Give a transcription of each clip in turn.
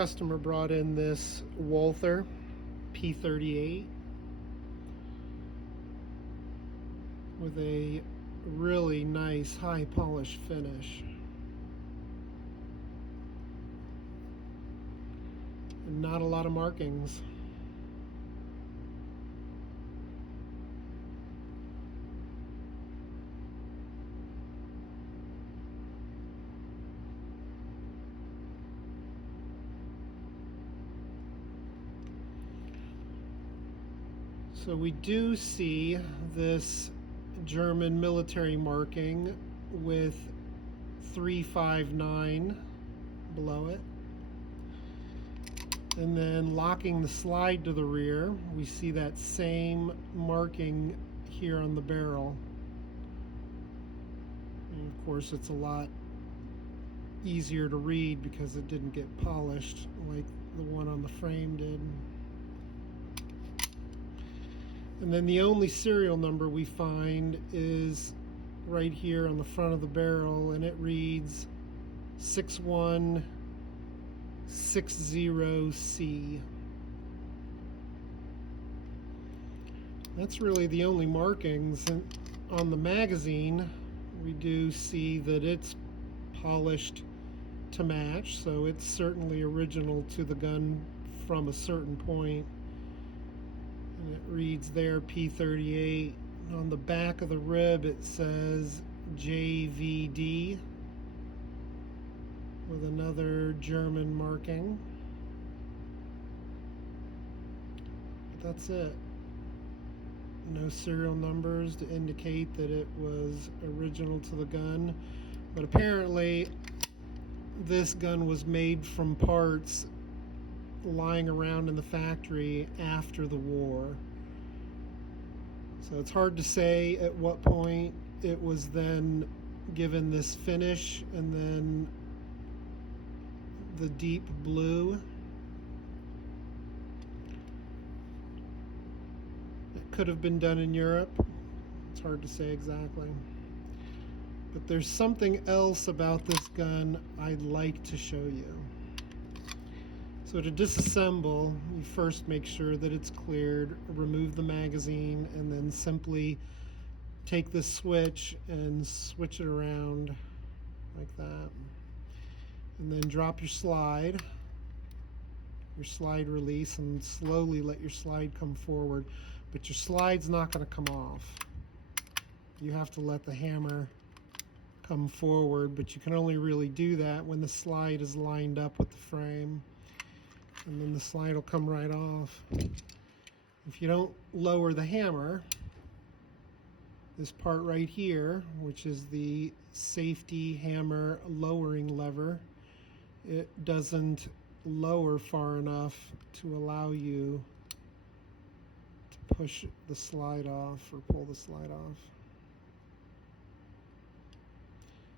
customer brought in this Walther P-38 with a really nice high polish finish and not a lot of markings. So we do see this German military marking with 359 below it. And then locking the slide to the rear, we see that same marking here on the barrel. And of course it's a lot easier to read because it didn't get polished like the one on the frame did. And then the only serial number we find is right here on the front of the barrel, and it reads 6160C. That's really the only markings. And on the magazine, we do see that it's polished to match, so it's certainly original to the gun from a certain point. And it reads there P-38. On the back of the rib it says JVD with another German marking. But that's it. No serial numbers to indicate that it was original to the gun. But apparently this gun was made from parts lying around in the factory after the war. So it's hard to say at what point it was then given this finish and then the deep blue. It could have been done in Europe. It's hard to say exactly. But there's something else about this gun I'd like to show you. So to disassemble, you first make sure that it's cleared, remove the magazine, and then simply take this switch and switch it around like that. And then drop your slide release, and slowly let your slide come forward. But your slide's not going to come off. You have to let the hammer come forward, but you can only really do that when the slide is lined up with the frame. And then the slide will come right off. If you don't lower the hammer, this part right here, which is the safety hammer lowering lever, it doesn't lower far enough to allow you to push the slide off or pull the slide off.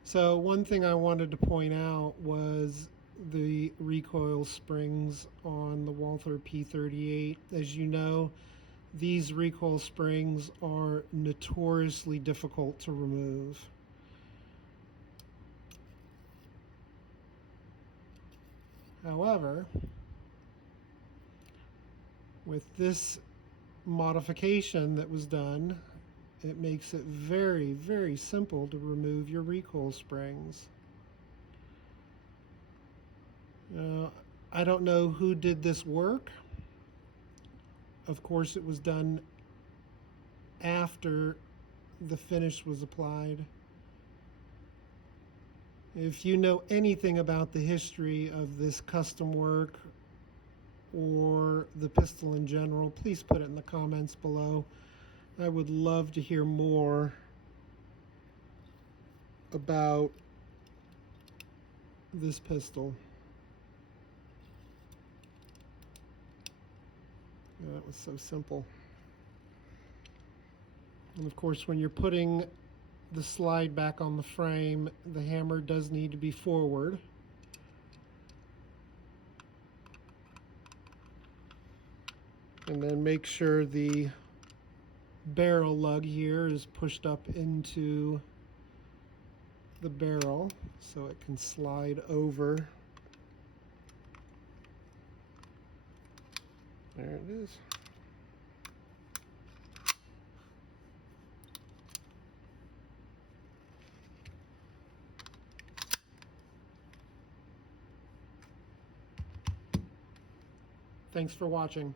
So one thing I wanted to point out was the recoil springs on the Walther P-38. As you know, these recoil springs are notoriously difficult to remove. However, with this modification that was done, it makes it very, very simple to remove your recoil springs. I don't know who did this work. Of course, it was done after the finish was applied. If you know anything about the history of this custom work or the pistol in general, please put it in the comments below. I would love to hear more about this pistol. Yeah, that was so simple. And of course, when you're putting the slide back on the frame, the hammer does need to be forward. And then make sure the barrel lug here is pushed up into the barrel so it can slide over There it is. Thanks for watching.